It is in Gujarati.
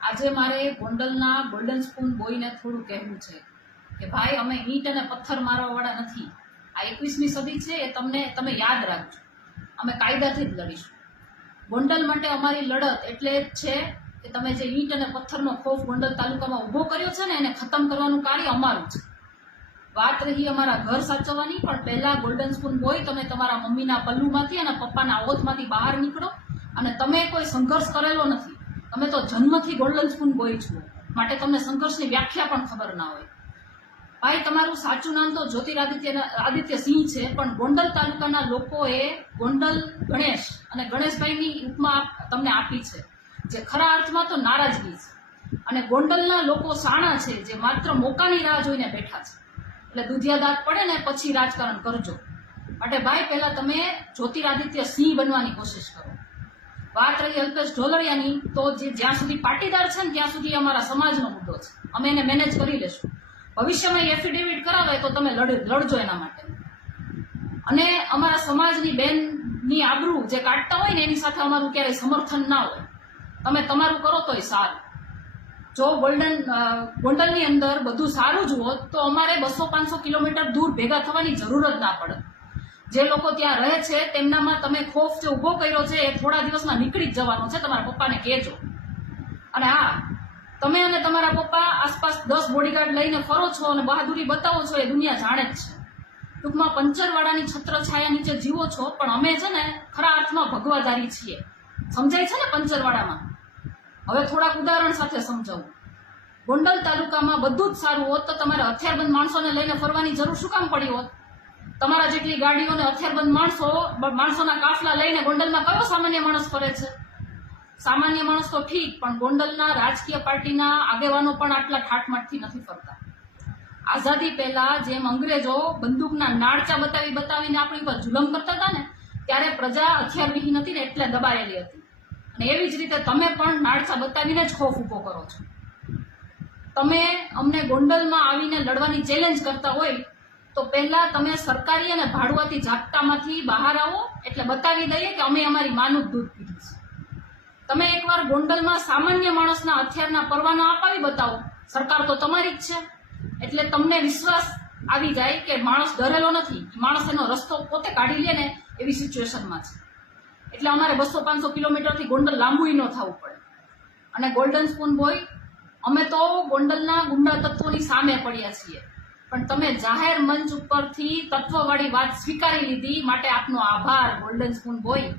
આજે મારે ગોંડલના ગોલ્ડન સ્પૂન બોયને થોડું કહેવું છે કે ભાઈ, અમે ઈંટ અને પથ્થર મારવાવાળા નથી. આ 21મી સદી છે, એ તમે યાદ રાખજો. અમે કાયદાથી જ લડીશું. ગોંડલ માટે અમારી લડત એટલે જ છે કે તમે જે ઈંટ અને પથ્થરનો ખોફ ગોંડલ તાલુકામાં ઊભો કર્યો છે ને, એને ખતમ કરવાનું કાર્ય અમારું છે. વાત રહી અમારા ઘર સાચવવાની, પણ પહેલા ગોલ્ડન સ્પૂન બોય, તમે તમારા મમ્મીના પલ્લુમાંથી અને પપ્પાના ઓથમાંથી બહાર નીકળો. અને તમે કોઈ સંઘર્ષ કરેલો નથી, તમે તો જન્મથી ગોલ્ડન સ્પૂન બોય છો, માટે તમને સંઘર્ષની વ્યાખ્યા પણ ખબર ના હોય. ભાઈ, તમારું સાચું નામ તો જ્યોતિરાદિત્ય સિંહ છે, પણ ગોંડલ તાલુકાના લોકોએ ગોંડલ ગણેશ અને ગણેશભાઈની ઉપમા તમને આપી છે, જે ખરા અર્થમાં તો નારાજગી છે. અને ગોંડલના લોકો શાણા છે, જે માત્ર મોકાની રાહ જોઈને બેઠા છે. એટલે દુધિયા દાંત પડે ને પછી રાજકારણ કરજો. માટે ભાઈ, પહેલા તમે જ્યોતિરાદિત્ય સિંહ બનવાની કોશિશ કરો. વાત રહી અલ્પેશ ઢોલરિયાની, તો જ્યાં સુધી પાટીદાર છે ને ત્યાં સુધી અમારા સમાજનો મુદ્દો છે. અમે એને મેનેજ કરી લેશું. ભવિષ્યમાં એફિડેવિટ કરાવે તો તમે લડજો એના માટે. અને અમારા સમાજની બેનની આબરૂ જે કાઢતા હોય ને, એની સાથે અમારું ક્યારેય સમર્થન ના હોય. તમે તમારું કરો તોય સારું. જો ગોંડલની અંદર બધું સારું જ હોત તો અમારે 200-500 કિલોમીટર દૂર ભેગા થવાની જરૂર જ ના પડે. જે લોકો ત્યાં રહે છે તેમનામાં તમે ખોફ જે ઊભો કર્યો છે, એ થોડા દિવસમાં નીકળી જ જવાનો છે. તમારા પપ્પાને કહેજો. અને હા, તમે અને તમારા પપ્પા આસપાસ 10 બોડીગાર્ડ લઈને ફરો છો અને બહાદુરી બતાવો છો, એ દુનિયા જાણે જ છે. ટૂંકમાં પંચરવાડાની છત્રછાયા નીચે જીવો છો, પણ અમે છે ને ખરા અર્થમાં ભગવાધારી છીએ. સમજાય છે ને પંચરવાડામાં? હવે થોડાક ઉદાહરણ સાથે સમજાવું. ગોંડલ તાલુકામાં બધું જ સારું હોત તો તમારે હથિયારબંધ માણસોને લઈને ફરવાની જરૂર શું કામ પડી હોત? તમારા જેટલી ગાડીઓને હથિયારબંધ માણસોના કાફલા લઈને ગોંડલમાં કયો સામાન્ય માણસ ફરે છે? સામાન્ય માણસ તો ઠીક, પણ ગોંડલના રાજકીય પાર્ટીના આગેવાનો પણ આટલા ઠાઠમાઠથી નથી ફરતા. આઝાદી પહેલા જેમ અંગ્રેજો બંદૂકના નાળચા બતાવીને આપણી પર જુલમ કરતા હતા ને, ત્યારે પ્રજા હથિયારવિહીન હતી ને એટલે દબાયેલી હતી. અને એવી જ રીતે તમે પણ નાળચા બતાવીને જ ખોફ ઉભો કરો છો. તમે અમને ગોંડલમાં આવીને લડવાની ચેલેન્જ કરતા હોય તો પહેલા તમે સરકારી અને ભાડુઆતી ઝાપટામાંથી બહાર આવો, એટલે બતાવી દઈએ કે અમે અમારી માનું જ દૂધ પીધું છે. તમે એકવાર ગોંડલમાં સામાન્ય માણસના હથિયારના પરવાના અપાવી બતાવો, સરકાર તો તમારી જ છે. એટલે તમને વિશ્વાસ આવી જાય કે માણસ ડરેલો નથી, માણસ એનો રસ્તો પોતે કાઢી લે ને એવી સિચ્યુએશનમાં છે. એટલે અમારે 200-500 કિલોમીટરથી ગોંડલ લાંબુય ન થવું પડે. અને ગોલ્ડન સ્પૂન બોય, અમે તો ગોંડલના ગુંડા તત્વોની સામે પડ્યા છીએ, પણ તમે જાહેર મંચ ઉપરથી તત્વવાળી વાત સ્વીકારી લીધી, માટે આપનો આભાર ગોલ્ડન સ્પૂન બોય.